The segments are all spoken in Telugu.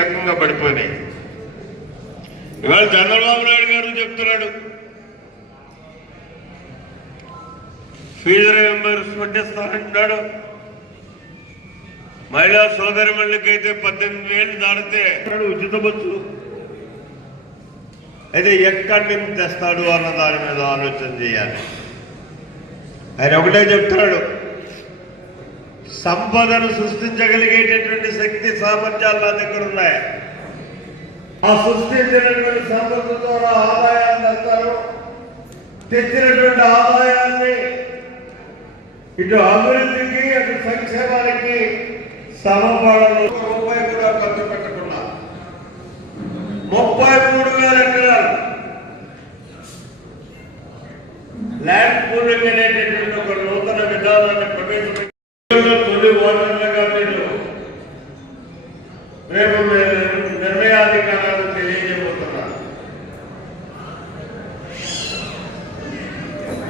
రకంగా పడిపోయినాయి. ఇవాళ చంద్రబాబు నాయుడు గారు చెప్తున్నాడు ఫీజు రీయింబర్స్మెంట్ ఇస్తానంటున్నాడు. మహిళా సోదరిమణులకైతే 18,000 దాటితే ఉచిత బస్సు అయితే ఎక్కడి నుంచి తెస్తాడు అన్న దాని మీద ఆలోచన చేయాలి. ఆయన ఒకటే చెప్తున్నాడు, సంపదను సృష్టించగలిగేటటువంటి శక్తి సామర్థ్యాలు నా దగ్గర ఉన్నాయి. ఆ సృష్టించినటువంటి సంపద ద్వారా ఆదాయాన్ని తెస్తారు. తెచ్చినటువంటి ఆదాయాన్ని ఇటు అభివృద్ధికి అటు సంక్షేమానికి సమపాలనలో రూపాయి కూడా ఖర్చు పెట్టకుండా 33,000 ఎకరాలు ల్యాండ్ పూలింగ్ అనేటటువంటి ఒక నూతన విధానాన్ని ప్రవేశపెట్టి తొలి ఓటర్లుగా మీరు రేపు నిర్ణయాధికారాలు తెలియజేయబోతున్నారు.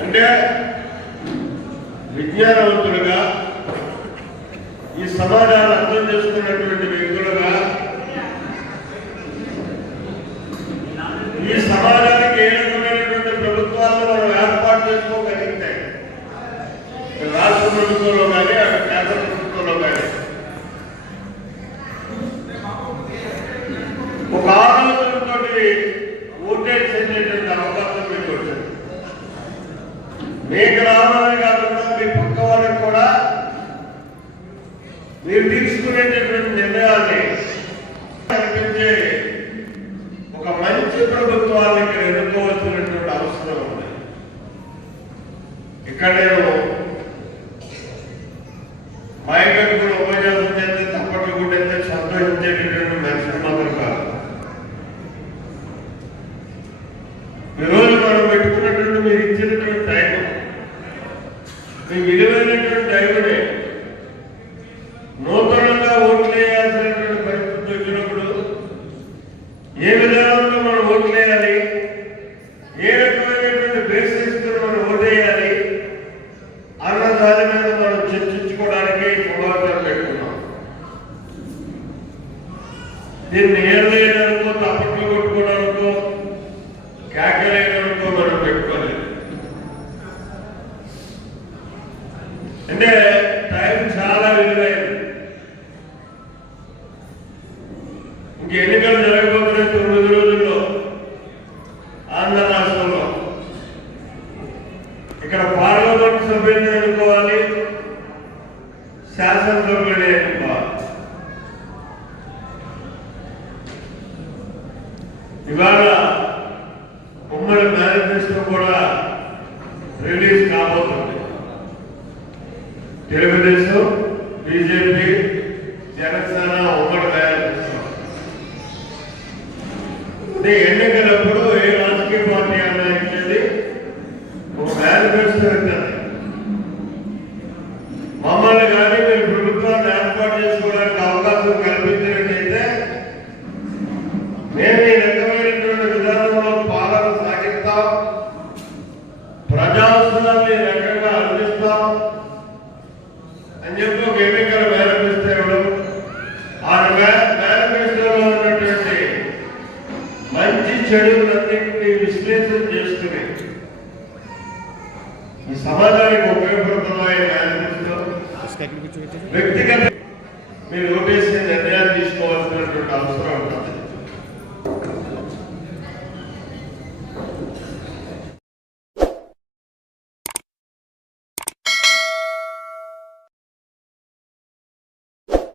అంటే విజ్ఞానవంతులుగా ఈ సమాజాన్ని అర్థం చేసుకున్నటువంటి వ్యక్తులుగా ఈ సమాజానికి ఏ రకమైనటువంటి ప్రభుత్వాలను మనం ఏర్పాటు చేసుకోగలిగితే రాష్ట్ర ప్రభుత్వంలో కానీ అక్కడ కేంద్ర ప్రభుత్వంలో కానీ ఒక ఆలోచనతో ఓటేజ్ చేసేటువంటి అవకాశం మీకు వచ్చింది. మీకు రావడమే కాకుండా మీ పక్క వాళ్ళకి కూడా మీరు తీసుకునేటటువంటి నిర్ణయాన్ని కనిపించే ఒక మంచి ప్రభుత్వాన్ని ఇక్కడ ఎన్నుకోవాల్సినటువంటి అవసరం ఉంది. ఇక్కడ నేను మైకకు కూడా ఉపన్యాసం చేస్తే తప్పట్లు కూడా సంతోషించేటటువంటి మనుషులు మాత్రం కాదు. ఈరోజు మనం పెట్టుకున్నటువంటి మీరు ఇచ్చినటువంటి టైం మీ విలువైనటువంటి టైంని నూతనంగా ఓట్లు వేయాల్సినటువంటి పరిస్థితి వచ్చినప్పుడు ఏ విధానంలో మనం ఓట్లు వేయాలి, ఏ రకమైనటువంటి బేసిస్తో మనం ఓటేయాలి అన్న దాని మీద మనం చర్చించుకోవడానికి సమాచారం పెట్టుకున్నాం. దీన్ని ఏర్లేయడానికో తప్పట్లు కొట్టుకోవడానికో కేకలేయడానికో మనం పెట్టుకోలేదు. అంటే టైం చాలా విలువైంది. ఇంక ఎన్నికలు జరగబోతున్న 9 రోజుల్లో ఆంధ్ర రాష్ట్రంలో ఇక్కడ పార్లమెంట్ సభ్యుల్ని ఎన్నుకోవాలి, శాసనసభ్యుల్ని ఎన్నుకోవాలి. ఇవాళ ఉమ్మడి మేనిఫెస్టో కూడా రిలీజ్ కాబోతుంది. తెలుగుదేశం, బీజేపీ, జనసేన ఉమ్మడి మేనిఫెస్టో. ఎన్నికలప్పుడు ఏ రాజకీయ పార్టీ అన్నా ఇచ్చేది ఒక మేనిఫెస్టో ఇస్తుంది. మమ్మల్ని కానీ మీరు ప్రభుత్వాన్ని ఏర్పాటు చేసుకోవడానికి అవకాశం కల్పించినట్టయితే మేము ఈ రకమైనటువంటి విధానంలో పాలన సాగిస్తాం, ప్రజాస్వామ్యాన్ని రకంగా అందిస్తాం అని చెప్పి ఒక ఎన్నికల మేనిఫెస్టో ఇవ్వడం. ఆ మేనిఫెస్టోలో ఉన్నటువంటి మంచి చెడులన్నింటినీ విశ్లేషణ చేసుకుని ఈ సమాజానికి ఉపయోగపడుతున్న మేనిఫెస్టో వ్యక్తిగత